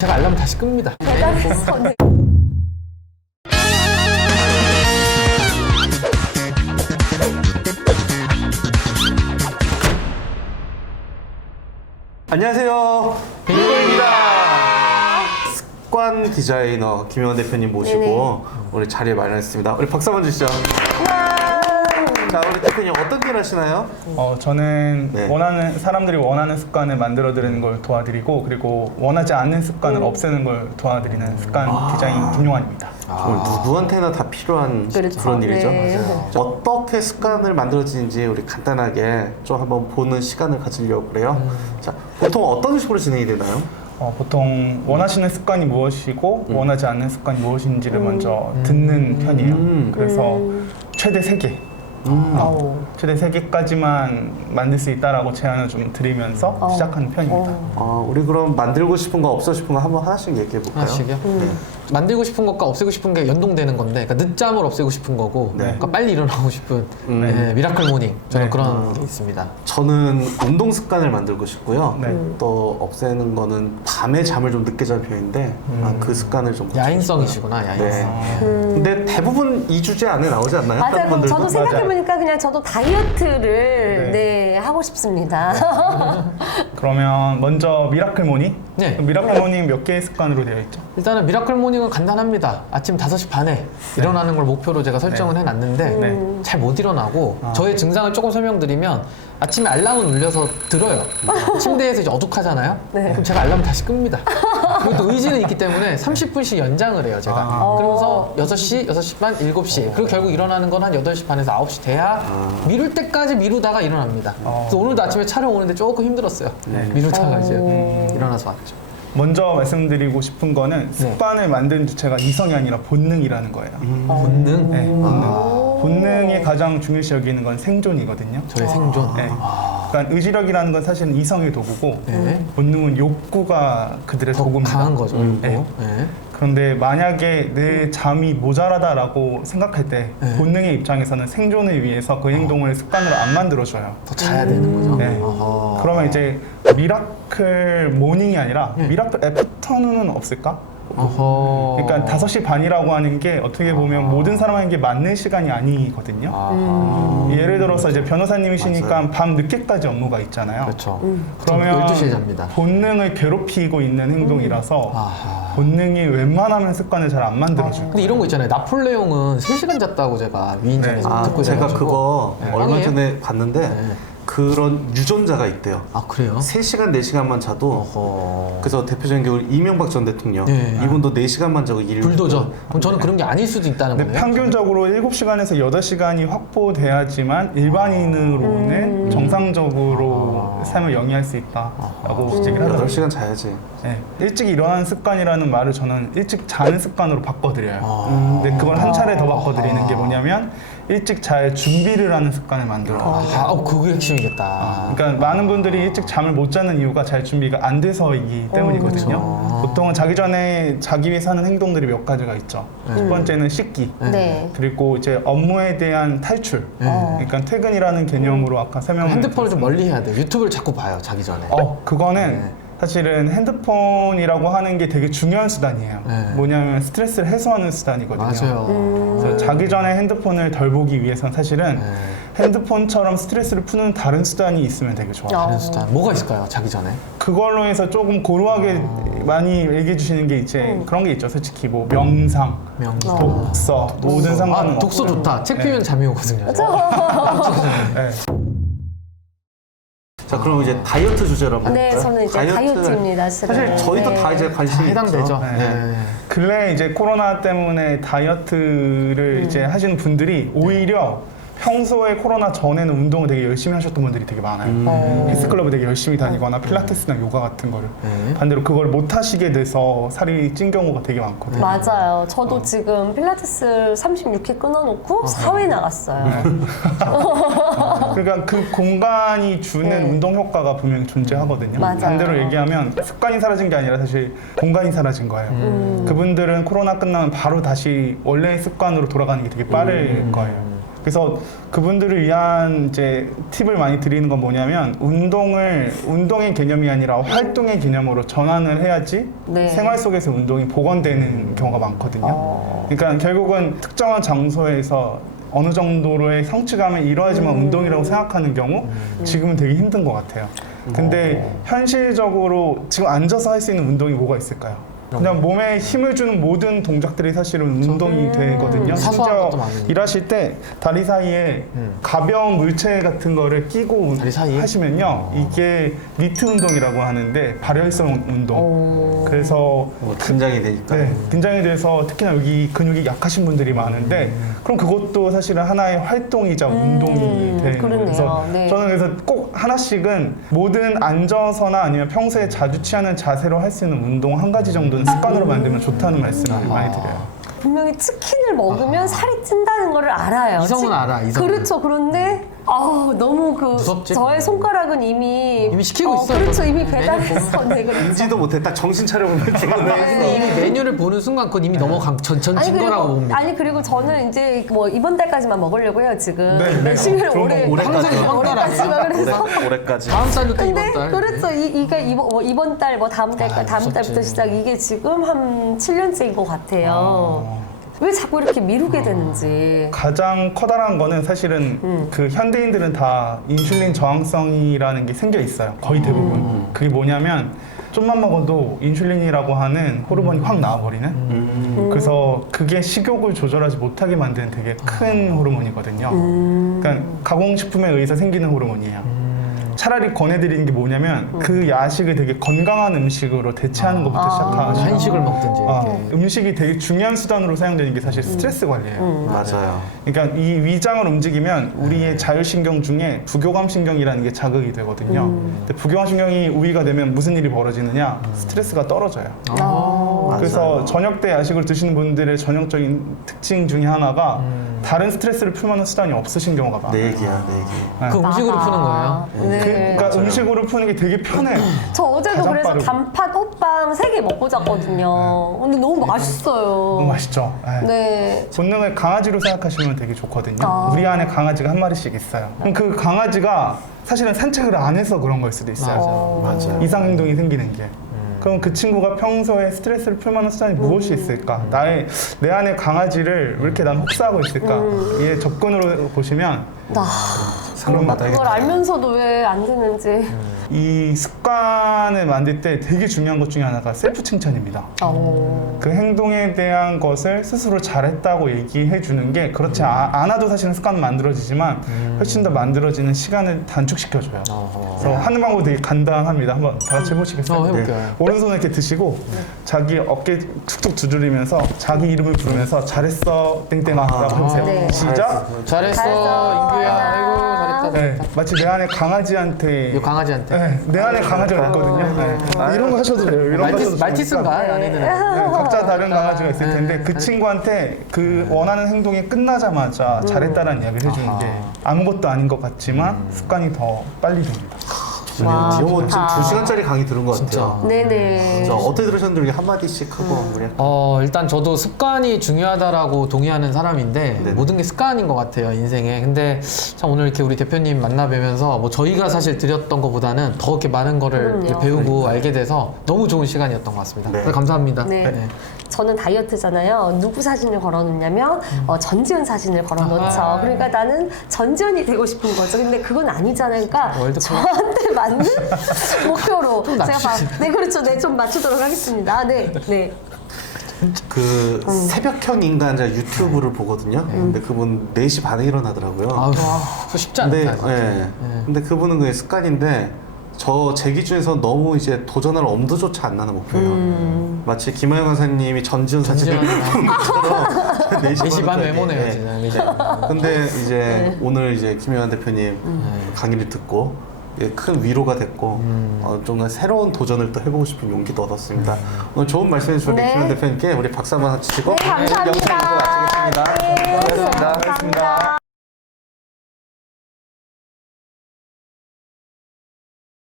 제가 알람 다시 끕니다. 대단했어. 네. 안녕하세요. 빙고입니다. 습관 디자이너 김영원 대표님 모시고 네네. 우리 자리에 마련했습니다. 우리 박수 한번 주시죠. 자, 우리 대표님 어떤 일 하시나요? 저는 네. 사람들이 원하는 습관을 만들어드리는 걸 도와드리고, 그리고 원하지 않는 습관을 없애는 걸 도와드리는 습관 디자인 김용환입니다. 정말 누구한테나 다 필요한 그렇죠. 그런 일이죠. 네. 자, 어떻게 습관을 만들어지는지 우리 간단하게 좀 한번 보는 시간을 가지려고 그래요. 자, 보통 어떤 식으로 진행이 되나요? 보통 원하시는 습관이 무엇이고 원하지 않는 습관이 무엇인지를 먼저 듣는 편이에요. 그래서 최대 3개. 최대 3개까지만 만들 수 있다라고 제안을 좀 드리면서 시작하는 편입니다. 우리 그럼 만들고 싶은 거 없애고 싶은 거 한번 하나씩 얘기해 볼까요? 하나씩이요? 만들고 싶은 것과 없애고 싶은 게 연동되는 건데, 그러니까 늦잠을 없애고 싶은 거고, 네. 그러니까 빨리 일어나고 싶은 네, 미라클 모닝. 저는 네. 그런 게 있습니다. 저는 운동 습관을 만들고 싶고요. 네. 또 없애는 거는 밤에 잠을 좀 늦게 자는 편인데 그 습관을 좀 야인성이시구나, 야인성. 네. 근데 대부분 이 주제 안에 나오지 않나요? 맞아요. 다른 그럼 분들도? 저도 생각해보니까 그냥 저도 다이어트를 네. 하고 싶습니다. 그러면 먼저 미라클 모닝? 네. 미라클 모닝 몇 개의 습관으로 되어 있죠? 일단은 미라클 모닝은 간단합니다. 아침 5시 반에 일어나는 걸 목표로 제가 설정을 해놨는데 네. 잘 못 일어나고 저의 증상을 조금 설명드리면 아침에 알람은 울려서 들어요. 침대에서 이제 어둑하잖아요. 네. 그럼 제가 알람을 다시 끕니다. 그리고 또 의지는 있기 때문에 30분씩 연장을 해요, 제가. 그러면서 6시, 6시 반, 7시. 그리고 결국 일어나는 건 한 8시 반에서 9시 돼야 미룰 때까지 미루다가 일어납니다. 그래서 오늘도 아침에 촬영 오는데 조금 힘들었어요. 미루다가 이제 일어나서 왔죠. 먼저 말씀드리고 싶은 거는 습관을 만든 주체가 이성이 아니라 본능이라는 거예요. 본능? 네, 본능이 가장 중요시 여기는 건 생존이거든요. 저의 생존. 네. 그러니까 의지력이라는 건 사실은 이성의 도구고 네. 본능은 욕구가 그들의 더 도구입니다. 강한 거죠. 네. 네. 그런데 만약에 내 잠이 모자라다라고 생각할 때 네. 본능의 입장에서는 생존을 위해서 그 행동을 습관으로 안 만들어줘요. 더 자야 되는 거죠. 네. 아하. 그러면 이제 미라클 모닝이 아니라 미라클 애프터눈은 없을까? 어허. 그러니까 5시 반이라고 하는 게 어떻게 보면 모든 사람에게 맞는 시간이 아니거든요. 아하. 예를 들어서 이제 변호사님이시니까 밤 늦게까지 업무가 있잖아요. 그렇죠. 그러면 12시에 잡니다. 본능을 괴롭히고 있는 행동이라서 아하. 본능이 웬만하면 습관을 잘 안 만들어줘요. 근데 이런 거 있잖아요. 나폴레옹은 3시간 잤다고 제가 위인전에서 듣고 제가 있어가지고. 그거 네. 얼마 뻥이에요? 전에 봤는데 네. 그런 유전자가 있대요. 아, 그래요? 3시간, 4시간만 자도 어허. 그래서 대표적인 게 우리 이명박 전 대통령 네. 이분도 4시간만 자고 일을 불도저. 그럼 저는 그런 게 아닐 수도 있다는 근데 거예요. 평균적으로 7시간에서 8시간이 확보돼야지만 일반인으로는 정상적으로 삶을 영위할 수 있다라고 얘기를 하더라고요. 8시간 자야지. 네. 일찍 일어나는 습관이라는 말을 저는 일찍 자는 습관으로 바꿔드려요. 근데 그걸 한 차례 더 바꿔드리는 게 뭐냐면 일찍 잘 준비를 하는 습관을 만들어요. 그게 핵심이겠다. 그러니까 많은 분들이 일찍 잠을 못 자는 이유가 잘 준비가 안 돼서이기 때문이거든요. 보통은 자기 전에 자기 위해서 하는 행동들이 몇 가지가 있죠. 첫 번째는 씻기. 네. 그리고 이제 업무에 대한 탈출. 그러니까 퇴근이라는 개념으로 아까 설명을 핸드폰을 좀 멀리 해야 돼요. 유튜브를 자꾸 봐요, 자기 전에. 그거는 사실은 핸드폰이라고 하는 게 되게 중요한 수단이에요. 네. 뭐냐면 스트레스를 해소하는 수단이거든요. 맞아요. 그래서 자기 전에 핸드폰을 덜 보기 위해서는 사실은 핸드폰처럼 스트레스를 푸는 다른 수단이 있으면 되게 좋아요. 다른 수단. 뭐가 있을까요, 자기 전에? 그걸로 해서 조금 고루하게 많이 얘기해 주시는 게 이제 그런 게 있죠. 솔직히 뭐 명상, 명상. 독서, 모든 상관없고. 아, 독서 좋다. 책 피면 잠이 오거든요. 네. 자, 그럼 이제 다이어트 주제로 한번 네, 볼까요? 저는 이제 다이어트입니다. 사실 저희도 다 이제 관심이 해당되죠. 있죠. 네. 근래 이제 코로나 때문에 다이어트를 이제 하시는 분들이 오히려 평소에 코로나 전에는 운동을 되게 열심히 하셨던 분들이 되게 많아요. 헬스클럽을 되게 열심히 다니거나 필라테스나 요가 같은 거를 반대로 그걸 못 하시게 돼서 살이 찐 경우가 되게 많거든요. 맞아요. 저도 지금 필라테스 36회 끊어놓고 4회 나갔어요. 그러니까 그 공간이 주는 운동 효과가 분명히 존재하거든요. 맞아요. 반대로 얘기하면 습관이 사라진 게 아니라 사실 공간이 사라진 거예요. 그분들은 코로나 끝나면 바로 다시 원래의 습관으로 돌아가는 게 되게 빠를 거예요. 그래서 그분들을 위한 이제 팁을 많이 드리는 건 뭐냐면 운동의 개념이 아니라 활동의 개념으로 전환을 해야지 네. 생활 속에서 운동이 복원되는 경우가 많거든요. 그러니까 결국은 특정한 장소에서 어느 정도로의 성취감이 이루어야지만 운동이라고 생각하는 경우 지금은 되게 힘든 것 같아요. 근데 현실적으로 지금 앉아서 할 수 있는 운동이 뭐가 있을까요? 그냥 몸에 힘을 주는 모든 동작들이 사실은 운동이 되거든요. 사소한 심지어 것도 많으니까. 일하실 때 다리 사이에 가벼운 물체 같은 거를 끼고 다리 사이에? 하시면요. 이게 니트 운동이라고 하는데 발열성 운동. 그래서 긴장이 되니까. 네, 긴장이 돼서 특히나 여기 근육이 약하신 분들이 많은데 그럼 그것도 사실은 하나의 활동이자 운동이 되는 거예요. 그러네요. 그래서 네. 저는 그래서 꼭 하나씩은 모든 앉아서나 아니면 평소에 자주 취하는 자세로 할 수 있는 운동 한 가지 정도는 습관으로 만들면 좋다는 말씀을 많이 드려요. 분명히 치킨을 먹으면 살이 찐다는 거를 알아요. 이성은 알아, 이성은. 그렇죠. 그런데 너무 무섭지? 저의 손가락은 이미 시키고 있어요. 그렇죠. 이미 메뉴 배달해서 네, 그렇죠. 인지도 못해. 딱 정신 차려보면 근데 이미 메뉴를 보는 순간 그건 이미 넘어간 전진 거라고 봅니다. 아니 그리고 저는 이제 뭐 이번 달까지만 먹으려고 해요 지금. 네, 열심히 좋은 올해 거 항상 이번 달 아니야? 그래서 올해까지. 다음 달부터 근데 이번 달. 그렇죠. 이게 이번 달 뭐 다음 달 다음 무섭지. 달부터 시작 이게 지금 한 7년째인 것 같아요. 왜 자꾸 이렇게 미루게 되는지. 가장 커다란 거는 사실은 그 현대인들은 다 인슐린 저항성이라는 게 생겨 있어요. 거의 대부분. 그게 뭐냐면 좀만 먹어도 인슐린이라고 하는 호르몬이 확 나와버리는. 그래서 그게 식욕을 조절하지 못하게 만드는 되게 큰 호르몬이거든요. 그러니까 가공식품에 의해서 생기는 호르몬이에요. 차라리 권해드리는 게 뭐냐면 그 야식을 되게 건강한 음식으로 대체하는 것부터 시작하시면 한식을 먹든지 이렇게. 음식이 되게 중요한 수단으로 사용되는 게 사실 스트레스 관리예요. 맞아요. 그러니까 이 위장을 움직이면 우리의 자율신경 중에 부교감신경이라는 게 자극이 되거든요. 근데 부교감신경이 우위가 되면 무슨 일이 벌어지느냐? 스트레스가 떨어져요. 그래서 저녁 때 야식을 드시는 분들의 전형적인 특징 중에 하나가 다른 스트레스를 풀 만한 수단이 없으신 경우가 많아요. 내 얘기야, 내 얘기. 그 음식으로 푸는 거예요. 네. 그러니까 음식으로 푸는 게 되게 편해요. 저 어제도 가장 그래서 빠르고. 단팥 호빵 3개 먹고 잤거든요. 근데 너무 맛있어요. 너무 맛있죠? 네. 네. 본능을 강아지로 생각하시면 되게 좋거든요. 우리 안에 강아지가 한 마리씩 있어요. 그럼 그 강아지가 사실은 산책을 안 해서 그런 거일 수도 있어요. 맞아요. 이상 행동이 생기는 게. 그럼 그 친구가 평소에 스트레스를 풀 만한 수단이 무엇이 있을까? 내 안에 강아지를 왜 이렇게 난 혹사하고 있을까? 이 접근으로 보시면 그런 그걸 알면서도 왜 안 되는지. 이 습관을 만들 때 되게 중요한 것 중에 하나가 셀프 칭찬입니다. 그 행동에 대한 것을 스스로 잘했다고 얘기해 주는 게 그렇지 않아도 사실은 습관은 만들어지지만 훨씬 더 만들어지는 시간을 단축시켜줘요. 그래서 하는 방법이 되게 간단합니다. 한번 다 같이 해보시겠어요? 해볼게요. 오른손을 이렇게 드시고 자기 어깨 툭툭 두드리면서 자기 이름을 부르면서 잘했어 땡땡아라고 해보세요. 네. 시작. 잘했어, 잘했어. 인규야. 아이고, 잘했다. 네, 마치 내 안에 강아지한테 이 강아지한테. 네, 내 안에 강아지가 있거든요. 네. 이런 거 하셔도 돼요. 이런 거 하셔도 말티스인가? 좋으니까. 아내들은. 네, 각자 다른 강아지가 있을 텐데 그 친구한테 그 원하는 행동이 끝나자마자 잘했다는 이야기를 해주는 게 아무것도 아닌 것 같지만 습관이 더 빨리 됩니다. 와, 지금 지금 좋다. 2시간짜리 강의 들은 것 진짜. 같아요. 네네. 자, 어떻게 들으셨는지 우리 한마디씩 하고 우리 일단 저도 습관이 중요하다라고 동의하는 사람인데 네네. 모든 게 습관인 것 같아요 인생에. 근데 참 오늘 이렇게 우리 대표님 만나 뵈면서 뭐 저희가 사실 드렸던 것보다는 더 이렇게 많은 거를 그럼요. 배우고 알게 돼서 너무 좋은 시간이었던 것 같습니다. 네. 감사합니다. 네. 저는 다이어트잖아요. 누구 사진을 걸어놓냐면 전지현 사진을 걸어놓죠. 그러니까 나는 전지현이 되고 싶은 거죠. 근데 그건 아니잖아요. 그러니까 월드컵. 저한테 맞는 목표로 제가 낮추시네. 네 그렇죠. 네 좀 맞추도록 하겠습니다. 네 네. 그 새벽형 인간자 유튜브를 보거든요. 근데 그분 4시 반에 일어나더라고요. 아우, 그거 쉽지 않다. 근데, 진짜. 예. 근데 그분은 그게 습관인데 제 기준에서 너무 이제 도전할 엄두조차 안 나는 목표예요. 마치 김하영 강사님이 전지현 사진을 본 것처럼 4시 반 반부터 외모네요, 예. 진짜. 그죠? 근데 이제 오늘 이제 김영환 대표님 강의를 듣고 큰 위로가 됐고 좀 새로운 도전을 또 해보고 싶은 용기도 얻었습니다. 오늘 좋은 말씀해 주신 네. 김영환 대표님께 우리 박수 한번 치시고 네, 감사합니다. 영상 이거 마치겠습니다. 네, 고맙습니다. 감사합니다.